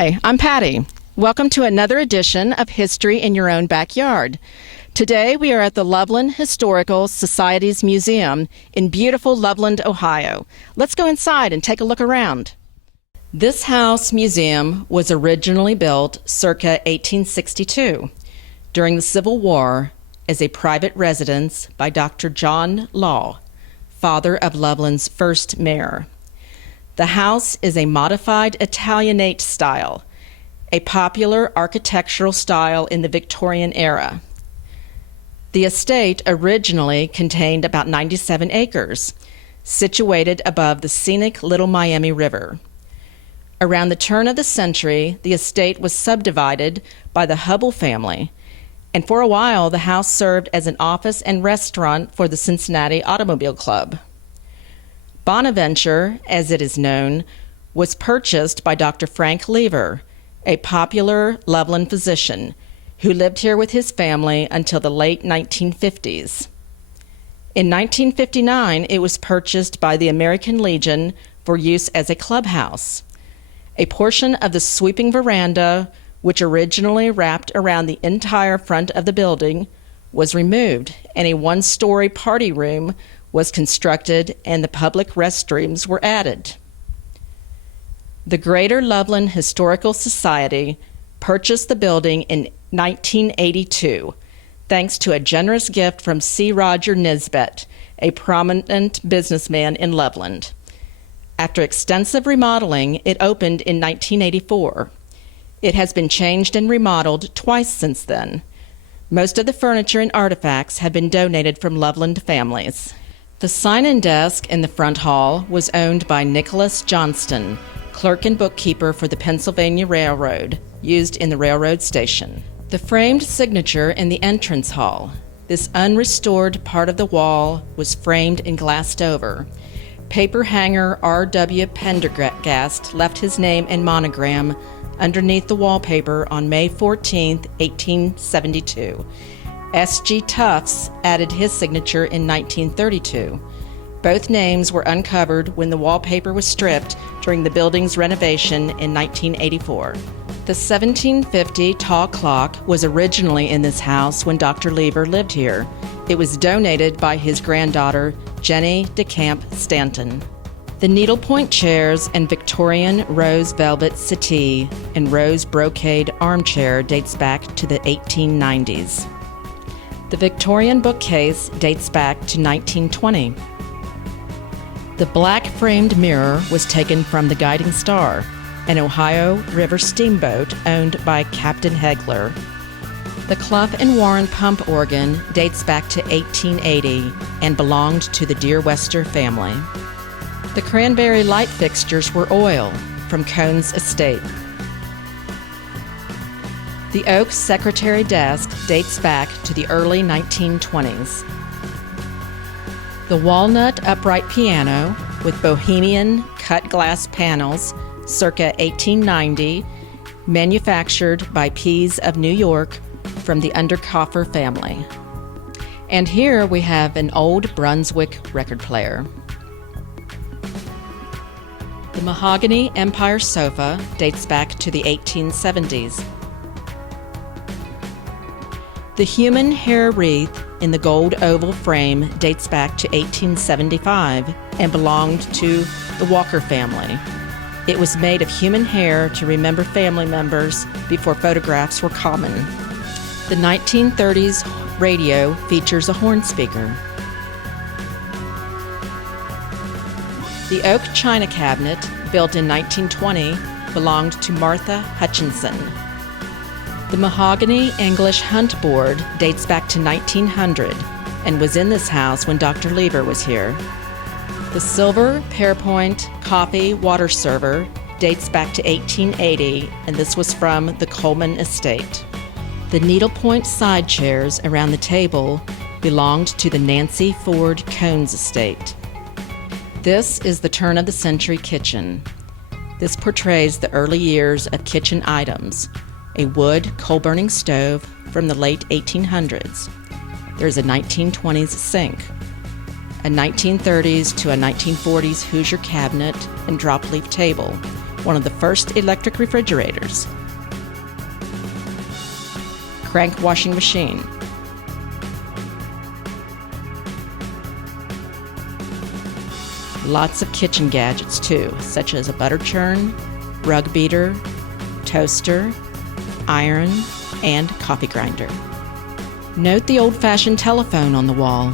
Hi, I'm Patty. Welcome to another edition of History in Your Own Backyard. Today we are at the Loveland Historical Society's Museum in beautiful Loveland, Ohio. Let's go inside and take a look around. This house museum was originally built circa 1862 during the Civil War as a private residence by Dr. John Law, father of Loveland's first mayor. The house is a modified Italianate style, a popular architectural style in the Victorian era. The estate originally contained about 97 acres, situated above the Scenic Little Miami River. Around the turn of the century, the estate was subdivided by the Hubble family, and for a while the house served as an office and restaurant for the Cincinnati Automobile Club. Bonaventure, as it is known, was purchased by Dr. Frank Lever, a popular Loveland physician who lived here with his family until the late 1950s. In 1959, it was purchased by the American Legion for use as a clubhouse. A portion of the sweeping veranda, which originally wrapped around the entire front of the building, was removed, and a one-story party room was constructed and the public restrooms were added. The Greater Loveland Historical Society purchased the building in 1982, thanks to a generous gift from C. Roger Nisbet, a prominent businessman in Loveland. After extensive remodeling, it opened in 1984. It has been changed and remodeled twice since then. Most of the furniture and artifacts have been donated from Loveland families. The sign-in desk in the front hall was owned by Nicholas Johnston, clerk and bookkeeper for the Pennsylvania Railroad, used in the railroad station. The framed signature in the entrance hall. This unrestored part of the wall was framed and glassed over. Paper hanger R.W. Pendergast left his name and monogram underneath the wallpaper on May 14, 1872. S.G. Tufts added his signature in 1932. Both names were uncovered when the wallpaper was stripped during the building's renovation in 1984. The 1750 tall clock was originally in this house when Dr. Lever lived here. It was donated by his granddaughter, Jenny DeCamp Stanton. The needlepoint chairs and Victorian rose velvet settee and rose brocade armchair dates back to the 1890s. The Victorian bookcase dates back to 1920. The black framed mirror was taken from the Guiding Star, an Ohio River steamboat owned by Captain Hegler. The Clough and Warren pump organ dates back to 1880 and belonged to the Dear Wester family. The cranberry light fixtures were oil from Cohn's estate. The oak secretary desk dates back to the early 1920s. The walnut upright piano with bohemian cut glass panels circa 1890, manufactured by Pease of New York from the Underkoffer family. And here we have an old Brunswick record player. The mahogany Empire sofa dates back to the 1870s. The human hair wreath in the gold oval frame dates back to 1875 and belonged to the Walker family. It was made of human hair to remember family members before photographs were common. The 1930s radio features a horn speaker. The oak china cabinet, built in 1920, belonged to Martha Hutchinson. The mahogany English hunt board dates back to 1900 and was in this house when Dr. Lever was here. The silver Pearpoint coffee water server dates back to 1880, and this was from the Coleman estate. The needlepoint side chairs around the table belonged to the Nancy Ford Cohn's estate. This is the turn-of-the-century kitchen. This portrays the early years of kitchen items. A wood coal-burning stove from the late 1800s. There's a 1920s sink, a 1930s to a 1940s Hoosier cabinet and drop-leaf table, one of the first electric refrigerators, crank washing machine, lots of kitchen gadgets too, such as a butter churn, rug beater, toaster, iron, and coffee grinder. Note the old-fashioned telephone on the wall.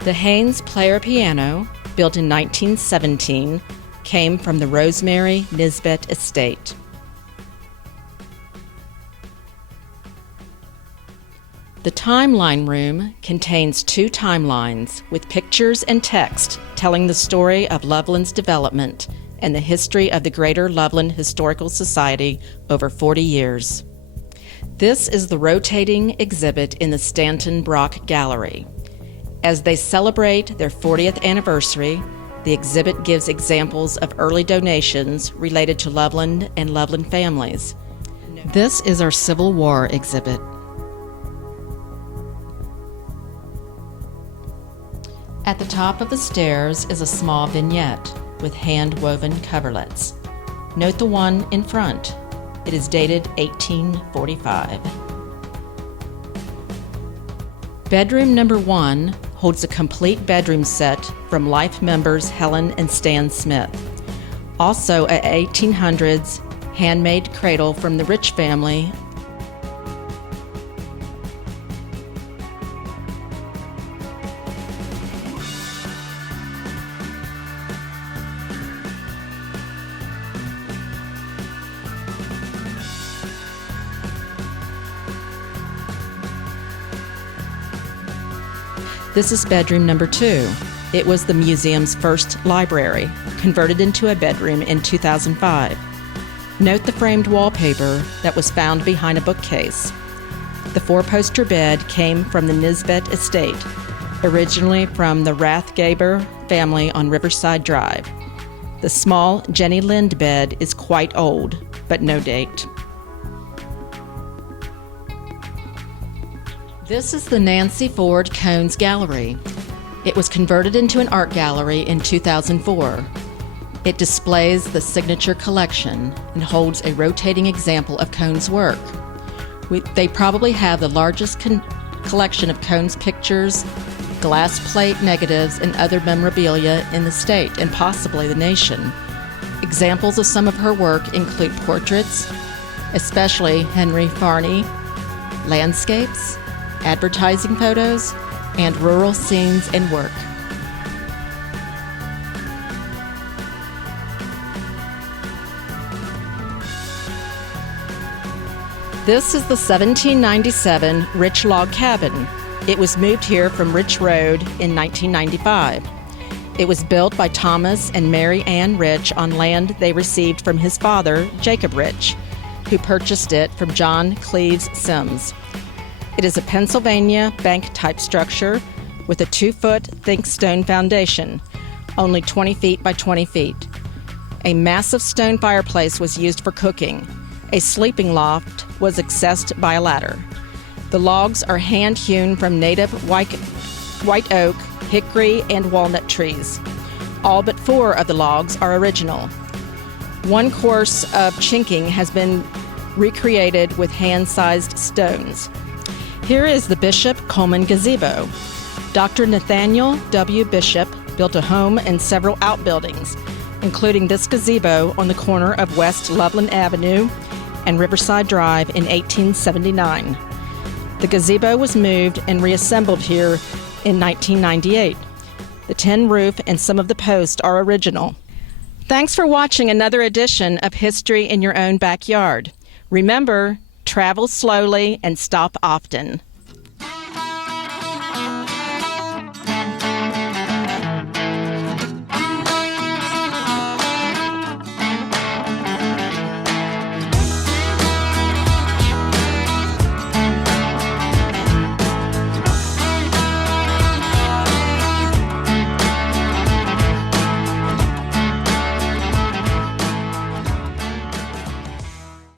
The Haynes player piano, built in 1917, came from the Rosemary Nisbet estate. The timeline room contains 2 timelines with pictures and text telling the story of Loveland's development and the history of the Greater Loveland Historical Society over 40 years. This is the rotating exhibit in the Stanton Brock Gallery. As they celebrate their 40th anniversary, the exhibit gives examples of early donations related to Loveland and Loveland families. This is our Civil War exhibit. At the top of the stairs is a small vignette with hand-woven coverlets. Note the one in front. It is dated 1845. Bedroom number 1 holds a complete bedroom set from Life members Helen and Stan Smith. Also a 1800s handmade cradle from the Rich family. This is bedroom number 2. It was the museum's first library, converted into a bedroom in 2005. Note the framed wallpaper that was found behind a bookcase. The 4-poster bed came from the Nisbet estate, originally from the Rathgaber family on Riverside Drive. The small Jenny Lind bed is quite old, but no date. This is the Nancy Ford Cones Gallery. It was converted into an art gallery in 2004. It displays the signature collection and holds a rotating example of Cone's work. They probably have the largest collection of Cone's pictures, glass plate negatives, and other memorabilia in the state and possibly the nation. Examples of some of her work include portraits, especially Henry Farney, landscapes, advertising photos, and rural scenes and work. This is the 1797 Rich Log Cabin. It was moved here from Rich Road in 1995. It was built by Thomas and Mary Ann Rich on land they received from his father, Jacob Rich, who purchased it from John Cleves Sims. It is a Pennsylvania bank-type structure with a 2-foot think stone foundation, only 20 feet by 20 feet. A massive stone fireplace was used for cooking. A sleeping loft was accessed by a ladder. The logs are hand-hewn from native white oak, hickory, and walnut trees. All but 4 of the logs are original. One course of chinking has been recreated with hand-sized stones. Here is the Bishop Coleman Gazebo. Dr. Nathaniel W. Bishop built a home and several outbuildings, including this gazebo on the corner of West Loveland Avenue and Riverside Drive in 1879. The gazebo was moved and reassembled here in 1998. The tin roof and some of the posts are original. Thanks for watching another edition of History in Your Own Backyard. Remember, travel slowly and stop often.